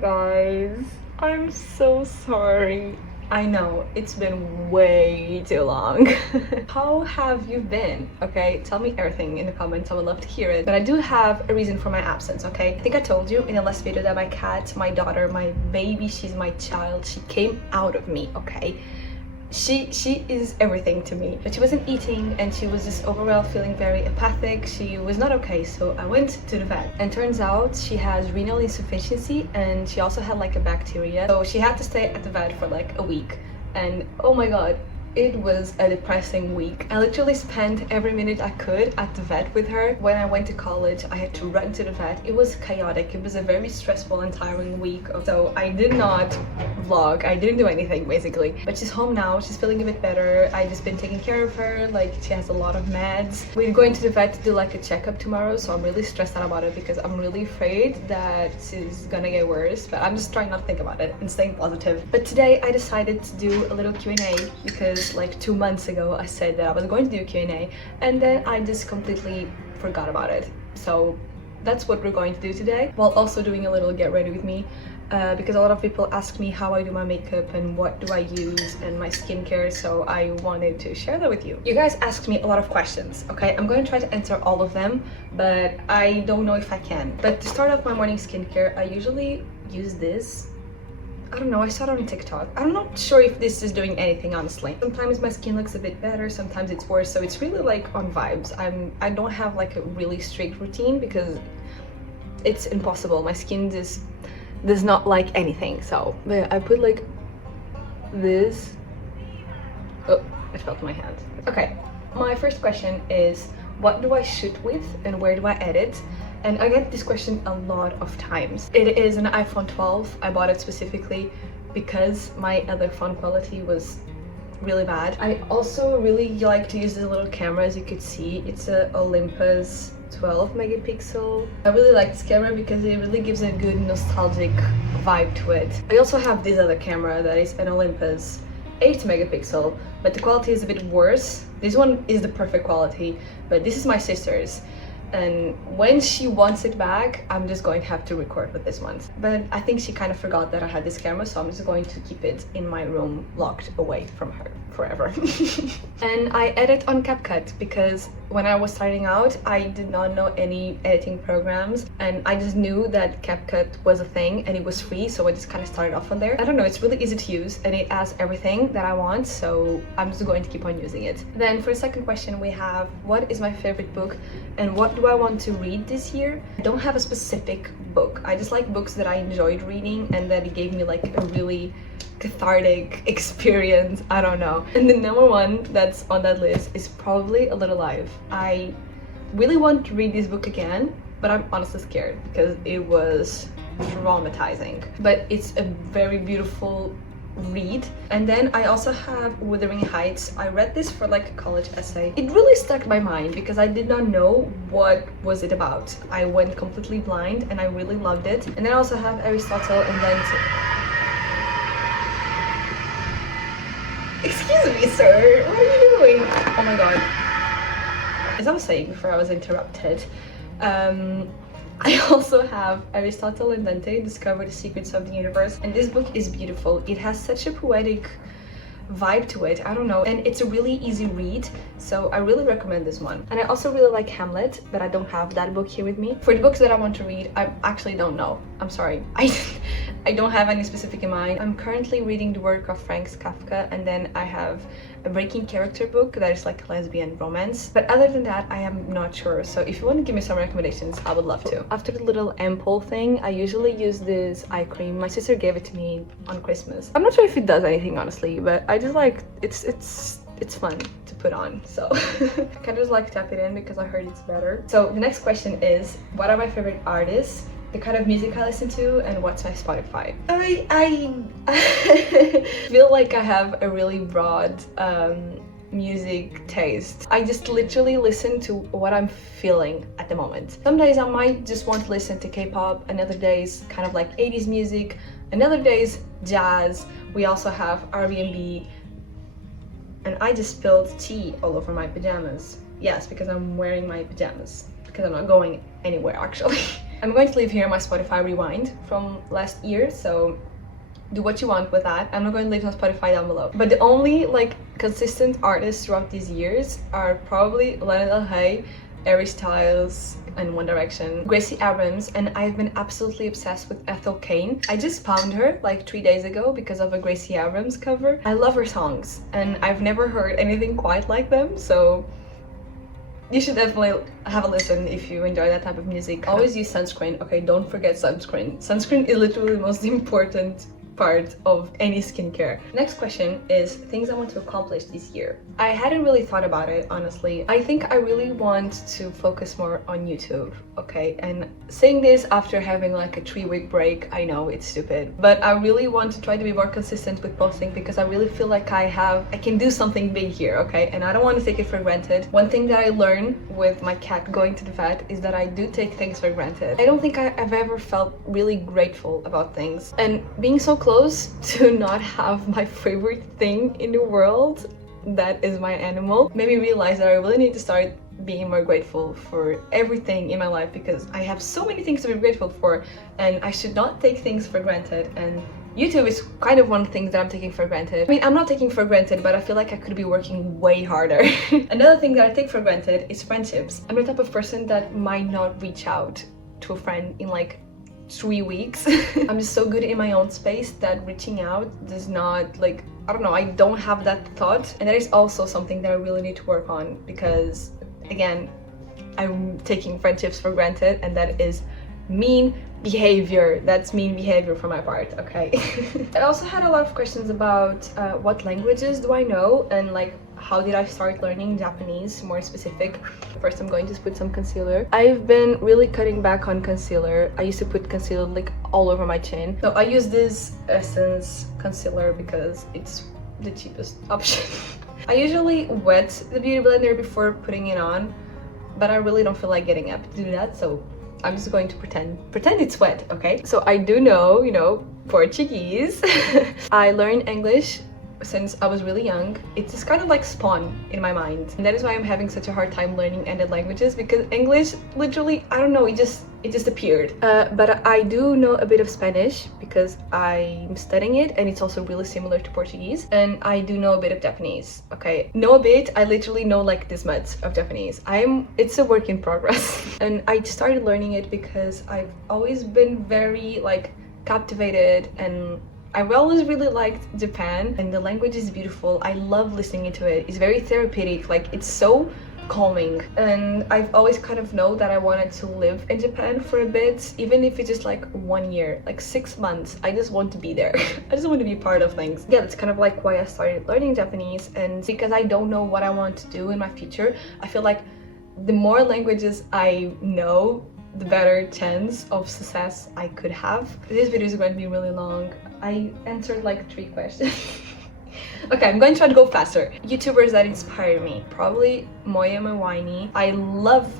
guys, I'm so sorry. I know it's been way too long. How have you been? Okay, tell me everything in the comments. I would love to hear it. But I do have a reason for my absence, okay? I think I told you in the last video that my cat, my daughter, my baby, she's my child, she came out of me, okay? She is everything to me, but she wasn't eating and she was just overall feeling very apathic. She was not okay, so I went to the vet and turns out she has renal insufficiency and she also had like a bacteria, so she had to stay at the vet for like a week. And oh my god, it was a depressing week. I literally spent every minute I could at the vet with her. When I went to college, I had to run to the vet. It was chaotic. It was a very stressful and tiring week. So I did not vlog. I didn't do anything basically. But she's home now. She's feeling a bit better. I just been taking care of her. Like, she has a lot of meds. We're going to the vet to do like a checkup tomorrow. So I'm really stressed out about it because I'm really afraid that she's gonna get worse. But I'm just trying not to think about it and staying positive. But today I decided to do a little Q&A because like 2 months ago I said that I was going to do Q&A and then I just completely forgot about it. So that's what we're going to do today, while also doing a little get ready with me because a lot of people ask me how I do my makeup and what do I use and my skincare, so I wanted to share that with you. You guys asked me a lot of questions, okay? I'm going to try to answer all of them, but I don't know if I can. But to start off my morning skincare, I usually use this. I don't know, I saw it on TikTok. I'm not sure if this is doing anything, honestly. Sometimes my skin looks a bit better, sometimes it's worse, so it's really like on vibes. I don't have like a really strict routine because it's impossible. My skin just does not like anything. So but I put like this. Oh, it fell to my hand. Okay, my first question is, what do I shoot with and where do I edit? And I get this question a lot of times. It is an iPhone 12. I bought it specifically because my other phone quality was really bad. I also really like to use the little camera, as you could see. It's a Olympus 12 megapixel. I really like this camera because it really gives a good nostalgic vibe to it. I also have this other camera that is an Olympus 8 megapixel, but the quality is a bit worse. This one is the perfect quality, but this is my sister's. And when she wants it back, I'm just going to have to record with this one. But I think she kind of forgot that I had this camera, so I'm just going to keep it in my room, locked away from her forever. And I edit on CapCut because when I was starting out, I did not know any editing programs, and I just knew that CapCut was a thing and it was free, so I just kind of started off on there. I don't know, it's really easy to use and it has everything that I want, so I'm just going to keep on using it. Then for the second question we have, what is my favorite book and what do I want to read this year? I don't have a specific book. I just like books that I enjoyed reading and that it gave me like a really cathartic experience. I don't know. And the number one that's on that list is probably A Little Life. I really want to read this book again, but I'm honestly scared because it was traumatizing. But it's a very beautiful read. And then I also have Wuthering Heights. I read this for like a college essay. It really stuck my mind because I did not know what was it about. I went completely blind and I really loved it. And then I also have Aristotle and then... Excuse me, sir, what are you doing? Oh my god. As I was saying before I was interrupted, I also have Aristotle and Dante Discover the Secrets of the Universe, and this book is beautiful. It has such a poetic vibe to it, I don't know, and it's a really easy read, so I really recommend this one. And I also really like Hamlet, but I don't have that book here with me. For the books that I want to read, I actually don't know. I'm sorry. I don't have any specific in mind. I'm currently reading the work of Frank Kafka, and then I have a Breaking Character book that is like a lesbian romance. But other than that, I am not sure. So if you want to give me some recommendations, I would love to. After the little ampoule thing, I usually use this eye cream. My sister gave it to me on Christmas. I'm not sure if it does anything, honestly, but I just like, it's fun to put on, so I kind of just like tap it in because I heard it's better. So the next question is, what are my favorite artists, the kind of music I listen to, and what's my Spotify? I feel like I have a really broad music taste. I just literally listen to what I'm feeling at the moment. Some days I might just want to listen to K-pop, another days kind of like 80s music, another days jazz. We also have R&B, and I just spilled tea all over my pajamas. Yes, because I'm wearing my pajamas, because I'm not going anywhere actually. I'm going to leave here my Spotify rewind from last year, so do what you want with that. I'm not going to leave on Spotify down below. But the only like consistent artists throughout these years are probably Lana Del Rey, Harry Styles, and One Direction, Gracie Abrams, and I've been absolutely obsessed with Ethel Cain. I just found her like 3 days ago because of a Gracie Abrams cover. I love her songs, and I've never heard anything quite like them, so you should definitely have a listen if you enjoy that type of music. Always use sunscreen. Okay, don't forget sunscreen. Sunscreen is literally the most important part of any skincare. Next question is things I want to accomplish this year. I hadn't really thought about it, honestly. I think I really want to focus more on YouTube, okay? And saying this after having like a 3-week break, I know it's stupid, but I really want to try to be more consistent with posting because I really feel like I can do something big here, okay? And I don't want to take it for granted. One thing that I learned with my cat going to the vet is that I do take things for granted. I don't think I've ever felt really grateful about things. And being so close to not have my favorite thing in the world, that is my animal, made me realize that I really need to start being more grateful for everything in my life because I have so many things to be grateful for and I should not take things for granted. And YouTube is kind of one of the things that I'm taking for granted. I mean, I'm not taking for granted, but I feel like I could be working way harder. Another thing that I take for granted is friendships. I'm the type of person that might not reach out to a friend in like 3 weeks. I'm just so good in my own space that reaching out does not, like, I don't know, I don't have that thought. And that is also something that I really need to work on because, again, I'm taking friendships for granted and that is mean behavior. That's mean behavior for my part, okay? I also had a lot of questions about what languages do I know and like how did I start learning Japanese, more specific. First, I'm going to put some concealer. I've been really cutting back on concealer. I used to put concealer like all over my chin. So I use this Essence concealer because it's the cheapest option. I usually wet the beauty blender before putting it on, but I really don't feel like getting up to do that, so I'm just going to pretend it's wet, okay? So I do know, you know, Portuguese. I learned English since I was really young. It's just kind of like spawn in my mind. And that is why I'm having such a hard time learning ended languages because English literally, I don't know, it just appeared. But I do know a bit of Spanish because I'm studying it and it's also really similar to Portuguese. And I do know a bit of Japanese, okay? Know a bit, I literally know like this much of Japanese. It's a work in progress. And I started learning it because I've always been very like captivated and I've always really liked Japan and the language is beautiful. I love listening to it. It's very therapeutic, like it's so calming. And I've always kind of known that I wanted to live in Japan for a bit, even if it's just like 1 year, like 6 months. I just want to be there. I just want to be part of things. Yeah, that's kind of like why I started learning Japanese. And because I don't know what I want to do in my future, I feel like the more languages I know, the better chance of success I could have. This video is going to be really long. I answered like 3 questions. Okay, I'm going to try to go faster. YouTubers that inspire me. Probably Moya Mawani. I love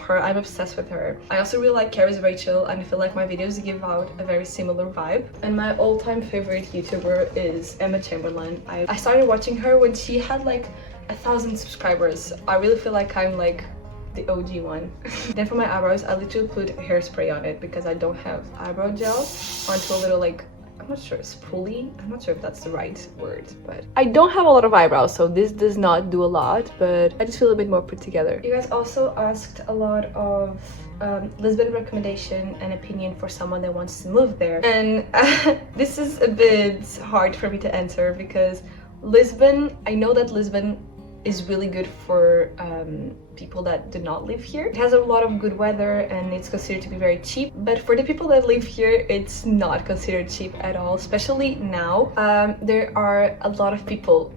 her. I'm obsessed with her. I also really like Carrie's Rachel and I feel like my videos give out a very similar vibe. And my all-time favorite YouTuber is Emma Chamberlain. I started watching her when she had like 1,000 subscribers. I really feel like I'm like the OG one. Then for my eyebrows, I literally put hairspray on it because I don't have eyebrow gel onto a little like, I'm not sure, spoolie? I'm not sure if that's the right word, but I don't have a lot of eyebrows, so this does not do a lot, but I just feel a bit more put together. You guys also asked a lot of Lisbon recommendation and opinion for someone that wants to move there. And this is a bit hard for me to answer because Lisbon, I know that Lisbon is really good for people that do not live here. It has a lot of good weather and it's considered to be very cheap, but for the people that live here, it's not considered cheap at all, especially now. There are a lot of people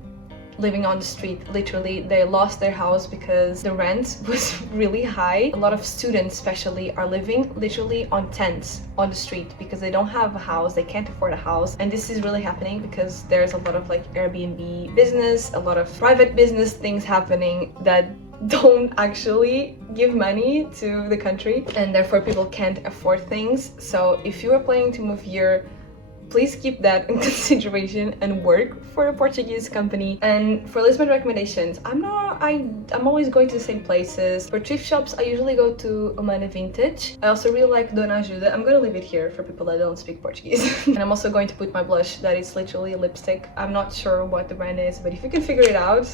living on the street. Literally, they lost their house because the rent was really high. A lot of students especially are living literally on tents on the street because they don't have a house, they can't afford a house. And this is really happening because there's a lot of like Airbnb business, a lot of private business things happening that don't actually give money to the country and therefore people can't afford things. So if you are planning to move here, please keep that in consideration and work for a Portuguese company. And for Lisbon recommendations, I'm always going to the same places. For thrift shops, I usually go to Humana Vintage. I also really like Dona Ajuda. I'm gonna leave it here for people that don't speak Portuguese. And I'm also going to put my blush that is literally a lipstick. I'm not sure what the brand is, but if you can figure it out,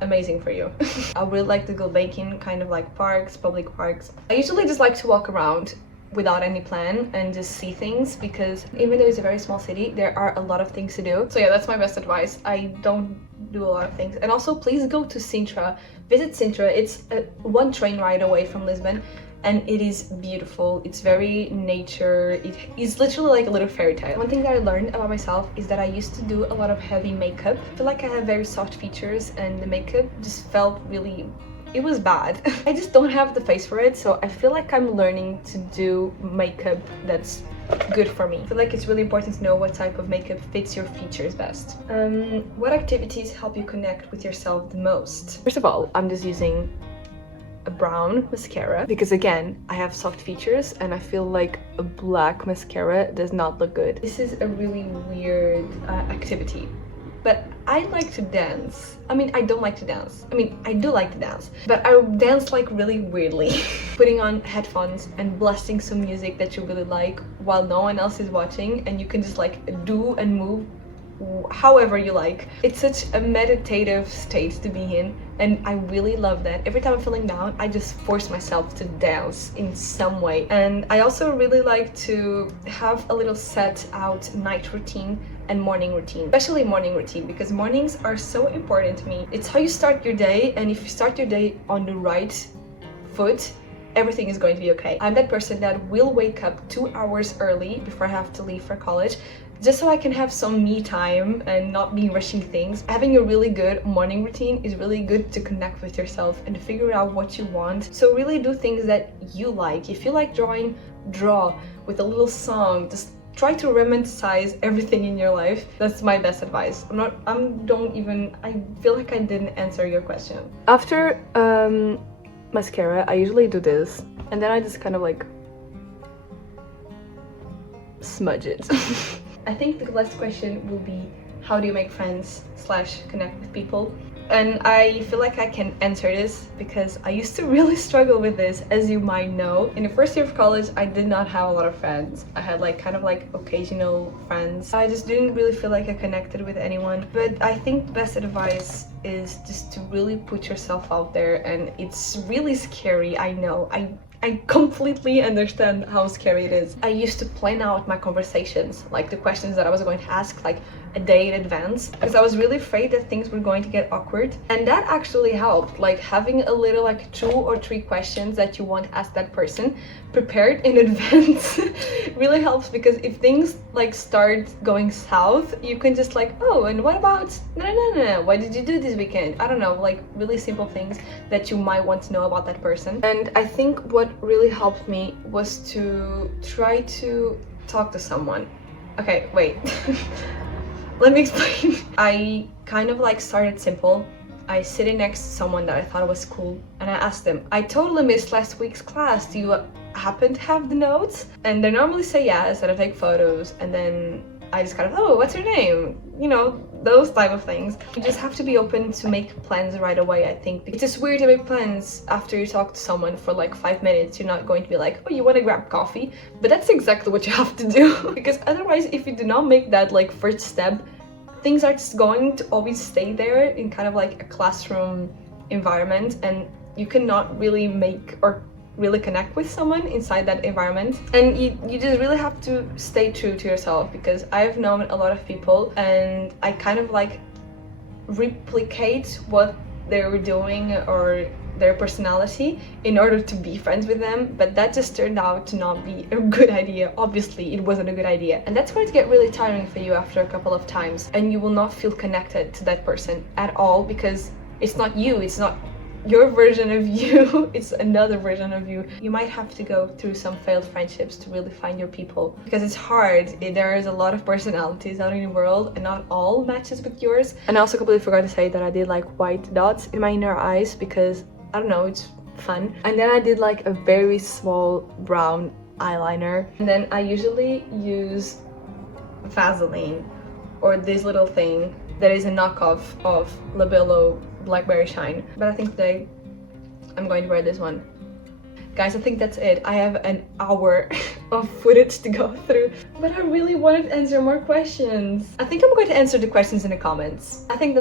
amazing for you. I really like to go baking, kind of like parks, public parks. I usually just like to walk around without any plan and just see things, because even though it's a very small city, there are a lot of things to do. So yeah, that's my best advice. I don't do a lot of things. And also, please go to Sintra. Visit Sintra. It's one train ride away from Lisbon, and it is beautiful. It's very nature. It is literally like a little fairy tale. One thing that I learned about myself is that I used to do a lot of heavy makeup. I feel like I have very soft features, and the makeup just felt really, it was bad. I just don't have the face for it, so I feel like I'm learning to do makeup that's good for me. I feel like it's really important to know what type of makeup fits your features best. What activities help you connect with yourself the most? First of all, I'm just using a brown mascara because, again, I have soft features and I feel like a black mascara does not look good. This is a really weird activity, but I like to dance. I mean, I don't like to dance. I mean, I do like to dance, but I dance like really weirdly. Putting on headphones and blasting some music that you really like while no one else is watching, and you can just like do and move however you like. It's such a meditative state to be in, and I really love that. Every time I'm feeling down, I just force myself to dance in some way. And I also really like to have a little set out night routine and morning routine, especially morning routine, because mornings are so important to me. It's how you start your day, and if you start your day on the right foot, everything is going to be okay. I'm that person that will wake up 2 hours early before I have to leave for college, just so I can have some me time and not be rushing things. Having a really good morning routine is really good to connect with yourself and figure out what you want. So really do things that you like. If you like drawing, draw with a little song. Just try to romanticize everything in your life. That's my best advice. I feel like I didn't answer your question. After mascara, I usually do this, and then I just kind of like smudge it. I think the last question will be, how do you make friends / connect with people? And I feel like I can answer this because I used to really struggle with this, as you might know. In the first year of college, I did not have a lot of friends. I had like kind of like occasional friends. I just didn't really feel like I connected with anyone. But I think the best advice is just to really put yourself out there, and it's really scary, I know. I completely understand how scary it is. I used to plan out my conversations, like the questions that I was going to ask, like a day in advance, because I was really afraid that things were going to get awkward. And that actually helped, like having a little like 2 or 3 questions that you want to ask that person prepared in advance really helps, because if things like start going south, you can just like, oh, and what about no, what did you do this weekend? I don't know, like really simple things that you might want to know about that person. And I think what really helped me was to try to talk to someone. Okay, wait. Let me explain. I kind of like started simple. I sitting next to someone that I thought was cool, and I asked them, I totally missed last week's class. Do you happen to have the notes? And they normally say yes, and I take photos, and then I just kind of, oh, what's your name? You know, those type of things. You just have to be open to make plans right away, I think. It's just weird to make plans after you talk to someone for like 5 minutes. You're not going to be like, oh, you want to grab coffee? But that's exactly what you have to do. Because otherwise, if you do not make that like first step, things are just going to always stay there in kind of like a classroom environment, and you cannot really make or really connect with someone inside that environment. And you just really have to stay true to yourself, because I've known a lot of people and I kind of like replicate what they were doing or their personality in order to be friends with them, but that just turned out to not be a good idea. Obviously it wasn't a good idea, and that's going to get really tiring for you after a couple of times, and you will not feel connected to that person at all, because it's not you, it's not your version of you, it's another version of you. You might have to go through some failed friendships to really find your people, because it's hard. There is a lot of personalities out in the world and not all matches with yours. And I also completely forgot to say that I did like white dots in my inner eyes because, I don't know, it's fun. And then I did like a very small brown eyeliner. And then I usually use Vaseline or this little thing that is a knockoff of Labello Blackberry Shine. But I think today I'm going to wear this one. Guys, I think that's it. I have an hour of footage to go through, but I really wanted to answer more questions. I think I'm going to answer the questions in the comments. I think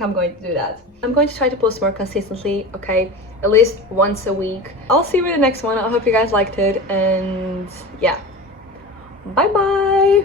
I'm going to do that. I'm going to try to post more consistently, okay? At least once a week. I'll see you in the next one. I hope you guys liked it, and yeah. Bye bye!